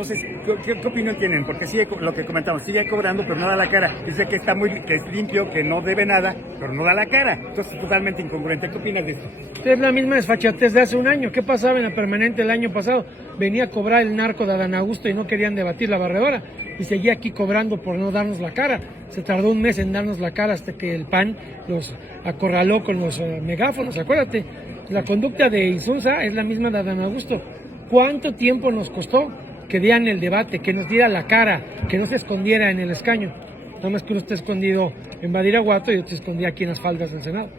Entonces, ¿qué opinión tienen? Porque sigue lo que comentamos, sigue cobrando, pero no da la cara. Dice que que es limpio, que no debe nada, pero no da la cara. Entonces, totalmente incongruente. ¿Qué opinas de esto? Es la misma desfachatez de hace un año. ¿Qué pasaba en la permanente el año pasado? Venía a cobrar el narco de Adán Augusto y no querían debatir la barredora. Y seguía aquí cobrando por no darnos la cara. Se tardó un mes en darnos la cara hasta que el PAN los acorraló con los megáfonos. Acuérdate, la conducta de Insunza es la misma de Adán Augusto. ¿Cuánto tiempo nos costó que dieran el debate, que nos diera la cara, que no se escondiera en el escaño? Nada más que uno está escondido en Badiraguato y otro se escondía aquí en las faldas del Senado.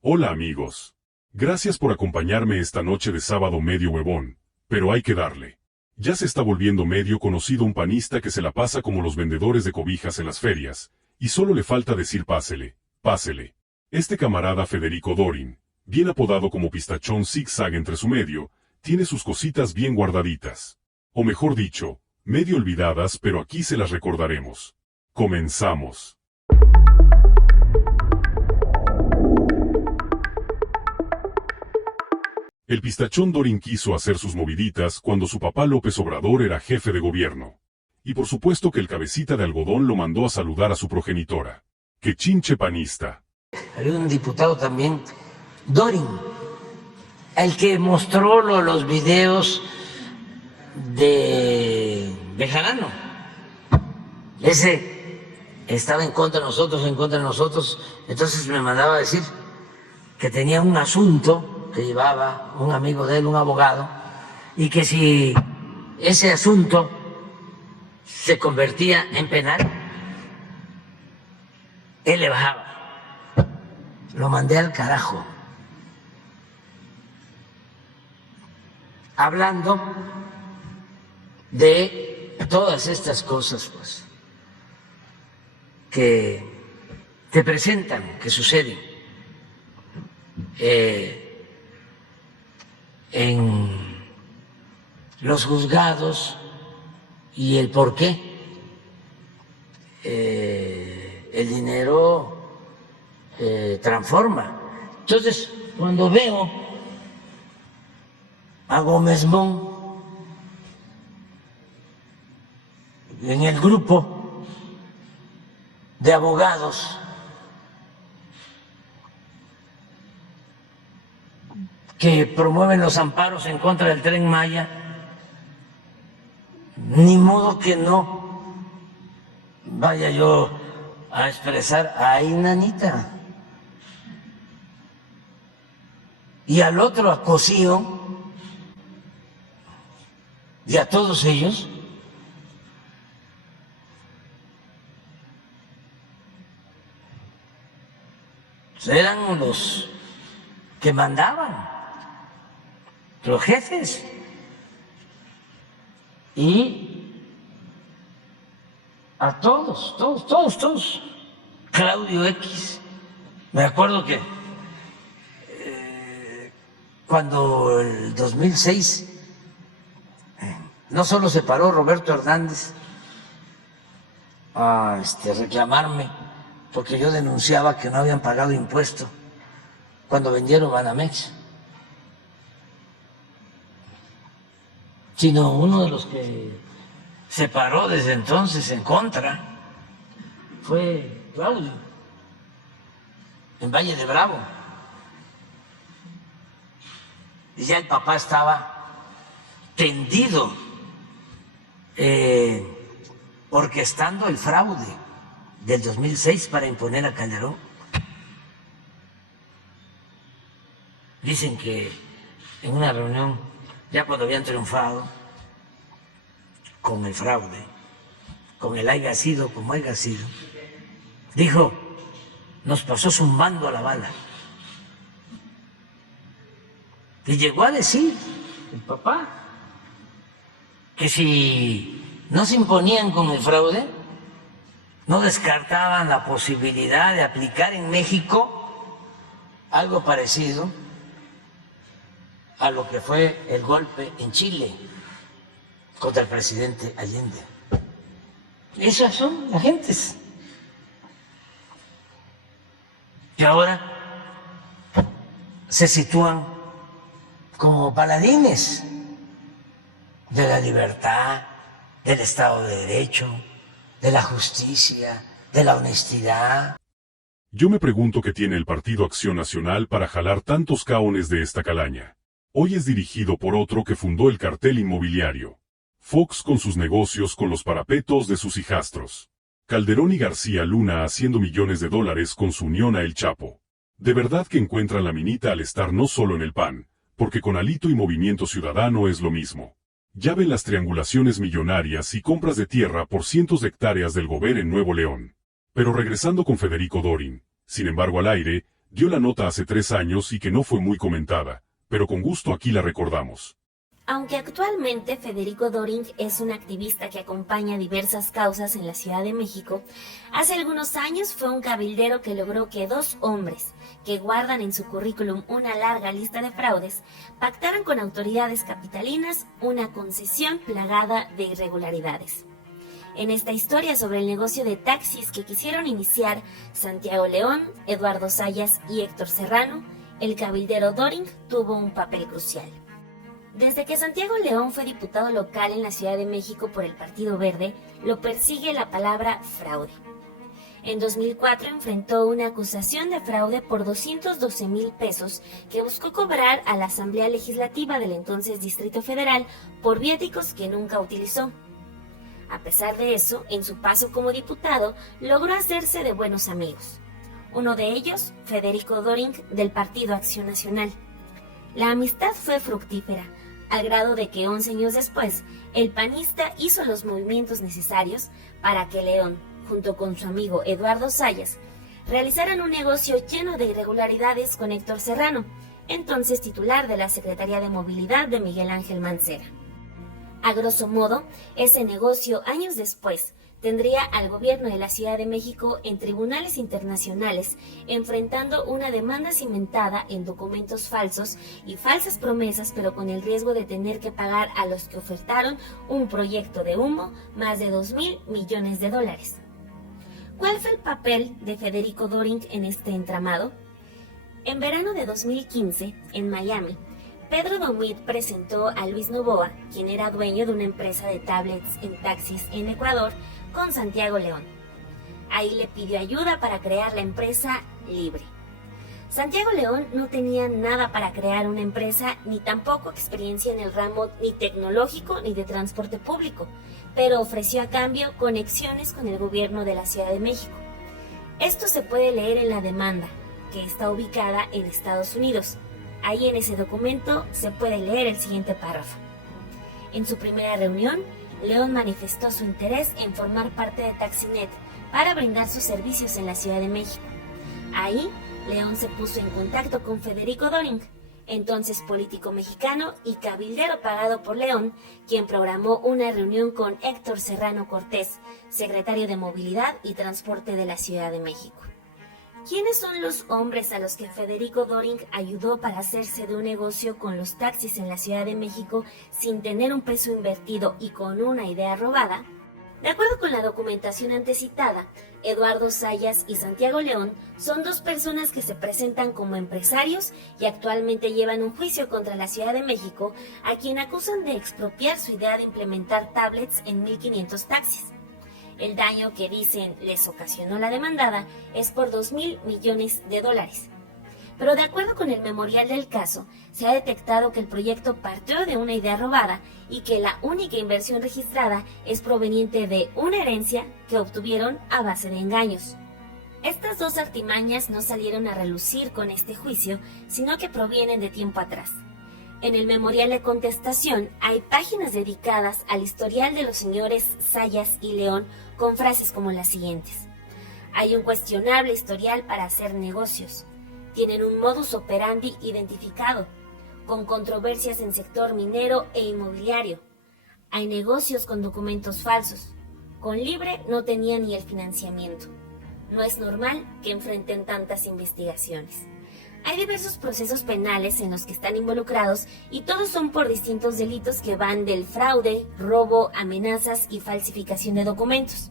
Hola amigos. Gracias por acompañarme esta noche de sábado medio huevón, pero hay que darle. Ya se está volviendo medio conocido un panista que se la pasa como los vendedores de cobijas en las ferias, y solo le falta decir pásele, pásele. Este camarada Federico Dorin, bien apodado como Pistachón Zigzag entre su medio, tiene sus cositas bien guardaditas. O mejor dicho, medio olvidadas, pero aquí se las recordaremos. Comenzamos. El Pistachón Dorin quiso hacer sus moviditas cuando su papá López Obrador era jefe de gobierno. Y por supuesto que el cabecita de algodón lo mandó a saludar a su progenitora. ¡Qué chinche panista! Había un diputado también, Dorin, el que mostró los videos de Bejarano. Ese estaba en contra de nosotros, entonces me mandaba a decir que tenía un asunto que llevaba un amigo de él, un abogado, y que si ese asunto se convertía en penal, él le bajaba. Lo mandé al carajo. Hablando de todas estas cosas, pues, que te presentan, que suceden en los juzgados y el por qué el dinero transforma. Entonces, cuando veo a Gómez Mon en el grupo de abogados que promueven los amparos en contra del Tren Maya, ni modo que no vaya yo a expresar, ay, nanita. Y al otro, a Cosío, y a todos ellos, eran los que mandaban, los jefes. Y a todos. Claudio X. Me acuerdo que cuando el 2006 no solo se paró Roberto Hernández a reclamarme porque yo denunciaba que no habían pagado impuesto cuando vendieron Banamex, sino uno de los que se paró desde entonces en contra fue Claudio, en Valle de Bravo. Y ya el papá estaba tendido, orquestando el fraude del 2006 para imponer a Calderón. Dicen que en una reunión, ya cuando habían triunfado con el fraude, con el haya sido como haya sido, dijo, nos pasó zumbando la bala. Y llegó a decir el papá que si no se imponían con el fraude, no descartaban la posibilidad de aplicar en México algo parecido a lo que fue el golpe en Chile contra el presidente Allende. Esas son las gentes. Y ahora se sitúan como paladines de la libertad, del Estado de Derecho, de la justicia, de la honestidad. Yo me pregunto qué tiene el Partido Acción Nacional para jalar tantos caones de esta calaña. Hoy es dirigido por otro que fundó el cartel inmobiliario. Fox con sus negocios con los parapetos de sus hijastros. Calderón y García Luna haciendo millones de dólares con su unión a El Chapo. De verdad que encuentran la minita al estar no solo en el PAN, porque con Alito y Movimiento Ciudadano es lo mismo. Ya ven las triangulaciones millonarias y compras de tierra por cientos de hectáreas del gobierno en Nuevo León. Pero regresando con Federico Dorin, sin embargo al aire, dio la nota hace 3 años y que no fue muy comentada, pero con gusto aquí la recordamos. Aunque actualmente Federico Doring es un activista que acompaña diversas causas en la Ciudad de México, hace algunos años fue un cabildero que logró que 2 hombres, que guardan en su currículum una larga lista de fraudes, pactaran con autoridades capitalinas una concesión plagada de irregularidades. En esta historia sobre el negocio de taxis que quisieron iniciar Santiago León, Eduardo Zayas y Héctor Serrano, el cabildero Doring tuvo un papel crucial. Desde que Santiago León fue diputado local en la Ciudad de México por el Partido Verde, lo persigue la palabra fraude. En 2004 enfrentó una acusación de fraude por 212,000 pesos que buscó cobrar a la Asamblea Legislativa del entonces Distrito Federal por viáticos que nunca utilizó. A pesar de eso, en su paso como diputado, logró hacerse de buenos amigos. Uno de ellos, Federico Doring, del Partido Acción Nacional. La amistad fue fructífera, al grado de que 11 años después, el panista hizo los movimientos necesarios para que León, junto con su amigo Eduardo Zayas, realizaran un negocio lleno de irregularidades con Héctor Serrano, entonces titular de la Secretaría de Movilidad de Miguel Ángel Mancera. A grosso modo, ese negocio, años después, tendría al gobierno de la Ciudad de México en tribunales internacionales, enfrentando una demanda cimentada en documentos falsos y falsas promesas, pero con el riesgo de tener que pagar a los que ofertaron un proyecto de humo más de $2,000 millones. ¿Cuál fue el papel de Federico Doring en este entramado? En verano de 2015, en Miami, Pedro Domuit presentó a Luis Novoa, quien era dueño de una empresa de tablets en taxis en Ecuador, con Santiago León. Ahí le pidió ayuda para crear la empresa Libre. Santiago León no tenía nada para crear una empresa, ni tampoco experiencia en el ramo ni tecnológico ni de transporte público, pero ofreció a cambio conexiones con el gobierno de la Ciudad de México. Esto se puede leer en la demanda, que está ubicada en Estados Unidos. Ahí en ese documento se puede leer el siguiente párrafo. En su primera reunión, León manifestó su interés en formar parte de Taxinet para brindar sus servicios en la Ciudad de México. Ahí, León se puso en contacto con Federico Doring, entonces político mexicano y cabildero pagado por León, quien programó una reunión con Héctor Serrano Cortés, secretario de Movilidad y Transporte de la Ciudad de México. ¿Quiénes son los hombres a los que Federico Doring ayudó para hacerse de un negocio con los taxis en la Ciudad de México sin tener un peso invertido y con una idea robada? De acuerdo con la documentación antecitada, Eduardo Zayas y Santiago León son 2 personas que se presentan como empresarios y actualmente llevan un juicio contra la Ciudad de México, a quien acusan de expropiar su idea de implementar tablets en 1,500 taxis. El daño que dicen les ocasionó la demandada es por $2,000 millones. Pero de acuerdo con el memorial del caso, se ha detectado que el proyecto partió de una idea robada y que la única inversión registrada es proveniente de una herencia que obtuvieron a base de engaños. Estas 2 artimañas no salieron a relucir con este juicio, sino que provienen de tiempo atrás. En el memorial de contestación hay páginas dedicadas al historial de los señores Zayas y León con frases como las siguientes. Hay un cuestionable historial para hacer negocios. Tienen un modus operandi identificado, con controversias en sector minero e inmobiliario. Hay negocios con documentos falsos. Con Libre no tenían ni el financiamiento. No es normal que enfrenten tantas investigaciones. Hay diversos procesos penales en los que están involucrados y todos son por distintos delitos que van del fraude, robo, amenazas y falsificación de documentos.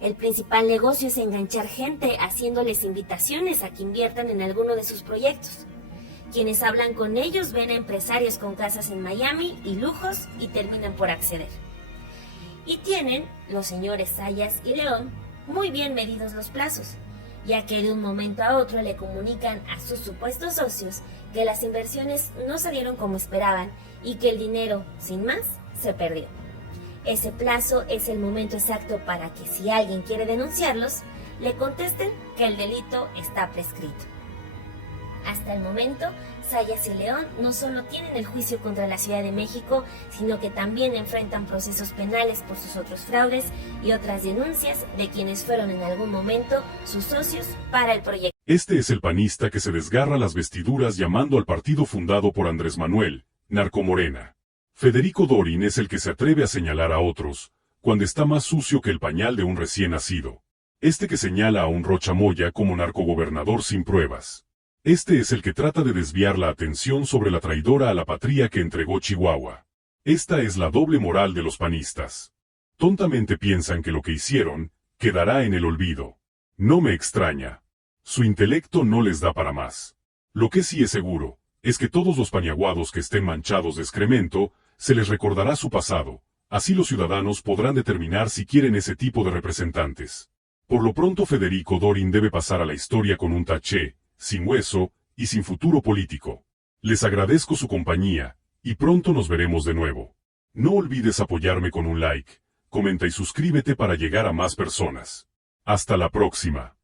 El principal negocio es enganchar gente haciéndoles invitaciones a que inviertan en alguno de sus proyectos. Quienes hablan con ellos ven a empresarios con casas en Miami y lujos y terminan por acceder. Y tienen, los señores Zayas y León, muy bien medidos los plazos, ya que de un momento a otro le comunican a sus supuestos socios que las inversiones no salieron como esperaban y que el dinero, sin más, se perdió. Ese plazo es el momento exacto para que si alguien quiere denunciarlos, le contesten que el delito está prescrito. Hasta el momento, Zayas y León no solo tienen el juicio contra la Ciudad de México, sino que también enfrentan procesos penales por sus otros fraudes y otras denuncias de quienes fueron en algún momento sus socios para el proyecto. Este es el panista que se desgarra las vestiduras llamando al partido fundado por Andrés Manuel, Narcomorena. Federico Dorin es el que se atreve a señalar a otros, cuando está más sucio que el pañal de un recién nacido. Este que señala a un Rocha Moya como narcogobernador sin pruebas. Este es el que trata de desviar la atención sobre la traidora a la patria que entregó Chihuahua. Esta es la doble moral de los panistas. Tontamente piensan que lo que hicieron, quedará en el olvido. No me extraña. Su intelecto no les da para más. Lo que sí es seguro, es que todos los paniaguados que estén manchados de excremento, se les recordará su pasado. Así los ciudadanos podrán determinar si quieren ese tipo de representantes. Por lo pronto Federico Dorin debe pasar a la historia con un taché, sin hueso, y sin futuro político. Les agradezco su compañía, y pronto nos veremos de nuevo. No olvides apoyarme con un like, comenta y suscríbete para llegar a más personas. Hasta la próxima.